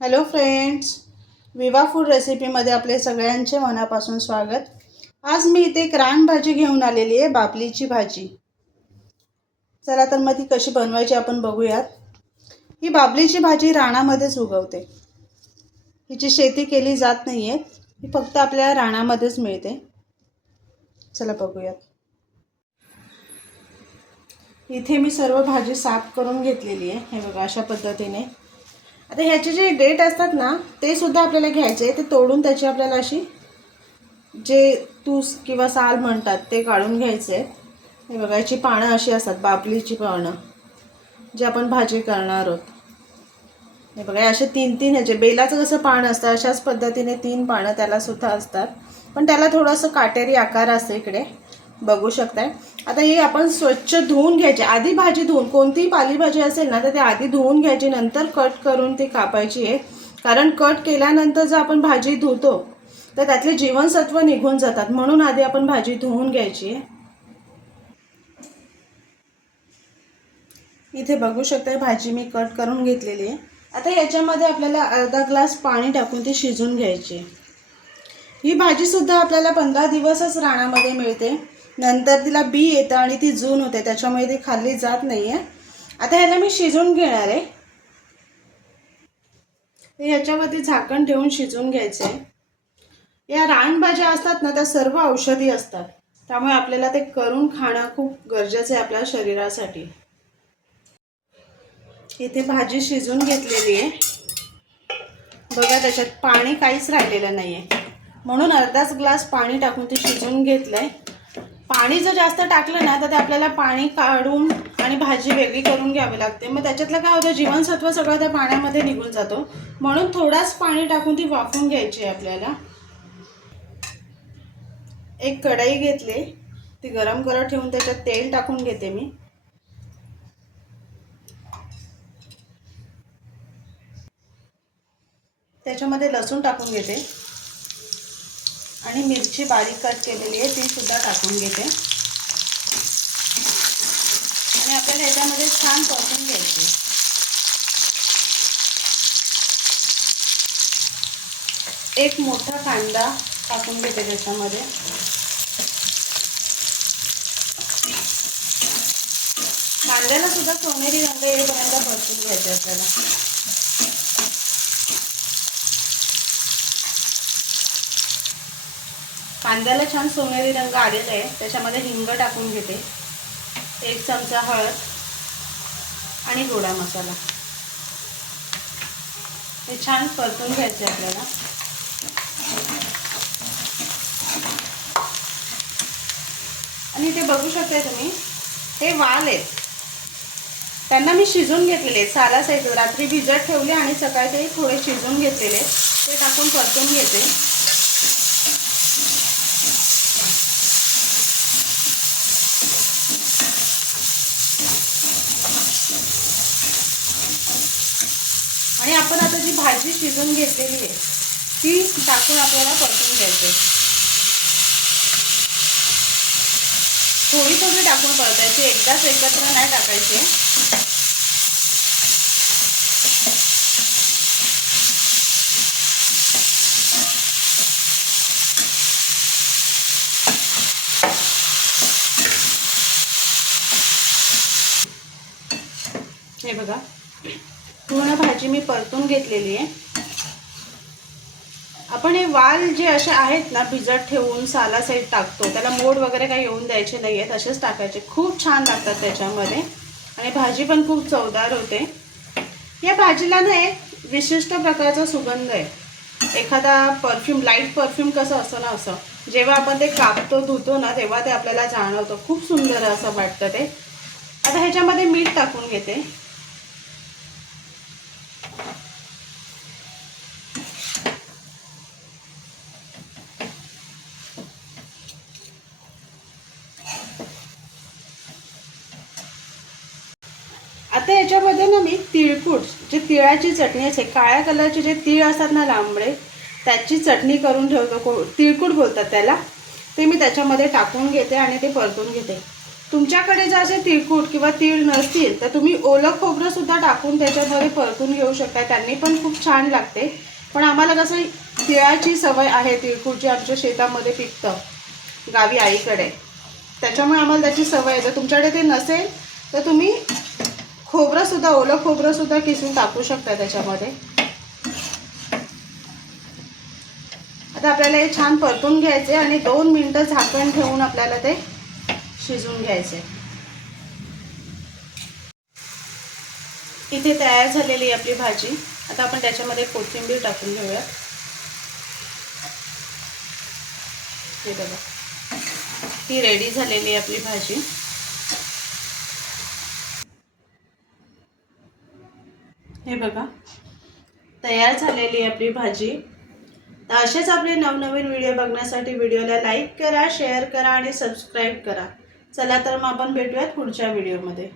Hello friends Viva food रेसिपीमध्ये आपले सगळ्यांचे मनापासून स्वागत. आज मी इथे एक रानभाजी घेऊन आलेली आहे बापलीची भाजी. चला तर मग ती कशी बनवायची आपण बघूयात. ही बाबलीची भाजी रानामध्येच उगवते. हिची शेती केली जात नाही आहे ही फक्त आपल्या रानामध्येच मिळते. चला बघूयात. इथे मी सर्व भाजी साफ करून घेतलेली आहे. हे बघा अशा पद्धतीने. आता ह्याचे जे डेट असतात ना ते सुद्धा आपल्याला घ्यायचे ते तोडून त्याची आपल्याला अशी जे तूस किंवा साल म्हणतात ते काढून घ्यायचे हे बघा याची पानं अशी असतात बापलीची पानं जे आपण भाजी करणार आहोत. हे बघा असे तीन तीन ह्याचे बेलाचं कसं पान असतं अशाच पद्धतीने तीन पानं त्याला सुद्धा असतात. पण त्याला थोडंसं काटेरी आकार असतं इकडे. बघू शकताय. आता ही आपण स्वच्छ धुवून घ्यायची. आधी भाजी धुवून कोणतीही पालेभाजी असेल ना तर ती आधी धुवून घ्यायची. नंतर कट करून ती कापायची आहे. कारण कट केल्यानंतर जर आपण भाजी धुतो तर त्यातले जीवनसत्व निघून जातात. म्हणून आधी आपण भाजी धुवून घ्यायची आहे. इथे बघू शकताय भाजी मी कट करून घेतलेली आहे. आता याच्यामध्ये आपल्याला अर्धा ग्लास पाणी टाकून ती शिजून घ्यायची. ही भाजीसुद्धा आपल्याला पंधरा दिवसच रानामध्ये मिळते. नंतर तिला बी येतं आणि ती जून होते त्याच्यामुळे ती खाल्ली जात नाही आहे आता ह्याला मी शिजवून घेणार आहे. ते ह्याच्यावरती झाकण ठेवून शिजवून घ्यायचं आहे या रानभाज्या असतात ना त्या सर्व औषधी असतात. त्यामुळे आपल्याला ते करून खाणं खूप गरजेचं आहे आपल्या शरीरासाठी. इथे भाजी शिजून घेतलेली आहे. बघा त्याच्यात पाणी काहीच राहिलेलं नाही आहे म्हणून अर्धाच ग्लास पाणी टाकून ते शिजवून घेतलं आहे पाणी जर जास्त टाकलं ना तर ते आपल्याला पाणी काढून आणि भाजी वेगळी करून घ्यावी लागते. मग त्याच्यातलं काय होतं जीवनसत्व सगळं त्या पाण्यामध्ये निघून जातो. म्हणून थोडाच पाणी टाकून ती वाफून घ्यायची आहे आपल्याला. एक कढई घेतली. ती गरम करत ठेवून त्याच्यात तेल टाकून घेते मी. त्याच्यामध्ये लसूण टाकून घेते. आणि मिरची बारीक कट केलेली आहे ती सुद्धा टाकून घेते. आणि आपल्याला ह्याच्यामध्ये छान परतून घ्यायची एक मोठा कांदा टाकून घेते त्याच्यामध्ये. कांद्याला सुद्धा सोनेरी रंग येईपर्यंत परतून घ्यायचे आपल्याला. कांद्याला छान सोनेरी रंग आलेला आहे त्याच्यामध्ये हिंग टाकून घेते. एक चमचा हळद आणि गोडा मसाला. हे छान परतून घ्यायचे आपल्याला. आणि ते बघू शकताय तुम्ही हे वाल आहेत. त्यांना मी शिजून घेतलेले साला साईज. रात्री भिजत ठेवले आणि सकाळी ते थोडे शिजून घेतलेले ते टाकून परतून घेते आणि आपण आता जी भाजी शिजून घेतलेली आहे. ती टाकून आपल्याला परतून घ्यायची. थोडी थोडी टाकून परतायची. एकदाच एकत्र नाही टाकायची. हे बघा. पूर्ण भाजी मी परतून घेतलेली आहे. आपण हे वाल जे असे आहेत ना भिजत ठेवून साला साईड टाकतो. त्याला मोड वगैरे काही येऊन द्यायचे नाही आहेत असेच टाकायचे. खूप छान लागतात त्याच्यामध्ये. आणि भाजी पण खूप चवदार होते. या भाजीला ना एक विशिष्ट प्रकारचा सुगंध आहे. एखादा परफ्यूम लाइट परफ्यूम कसं असं ना असं. जेव्हा आपण ते कापतो धुतो ना तेव्हा ते आपल्याला जाणवतं. खूप सुंदर असं वाटतं ते. आता ह्याच्यामध्ये मीठ टाकून घेते. आता याच्यामध्ये ना मी तिळकूट जे तिळाची चटणी असते काळ्या कलरचे जे तीळ असतात ना लांबडे त्याची चटणी करून ठेवतो को तिळकूट बोलतात त्याला. ते मी त्याच्यामध्ये टाकून घेते आणि ते परतून घेते. तुमच्याकडे जर असे तिळकूट किंवा तीळ नसतील तर तुम्ही ओलं खोबरंसुद्धा टाकून त्याच्यामध्ये परतून घेऊ शकता. त्यांनी पण खूप छान लागते. पण आम्हाला कसं तिळाची सवय आहे तिळकूट जे आमच्या शेतामध्ये पिकतं गावी आईकडे. त्याच्यामुळे आम्हाला त्याची सवय आहे. जर तुमच्याकडे ते नसेल तर तुम्ही खोबरंसुद्धा ओलं खोबरंसुद्धा किसून टाकू शकता त्याच्यामध्ये. आता आपल्याला हे छान परतून घ्यायचे आणि दोन मिनटं झाकण ठेवून आपल्याला ते शिजवून घ्यायचे. इथे तयार झालेली आहे आपली भाजी. आता आपण त्याच्यामध्ये कोथिंबीर टाकून घेऊया हे बघा. ही रेडी झालेली आहे आपली भाजी. हे बघा. तयार झालेली आपली भाजी. तर असेच आपले नवनवीन व्हिडिओ बघण्यासाठी व्हिडिओला लाईक करा शेअर करा आणि सबस्क्राईब करा. चला तर मग आपण भेटूयात पुढच्या व्हिडिओमध्ये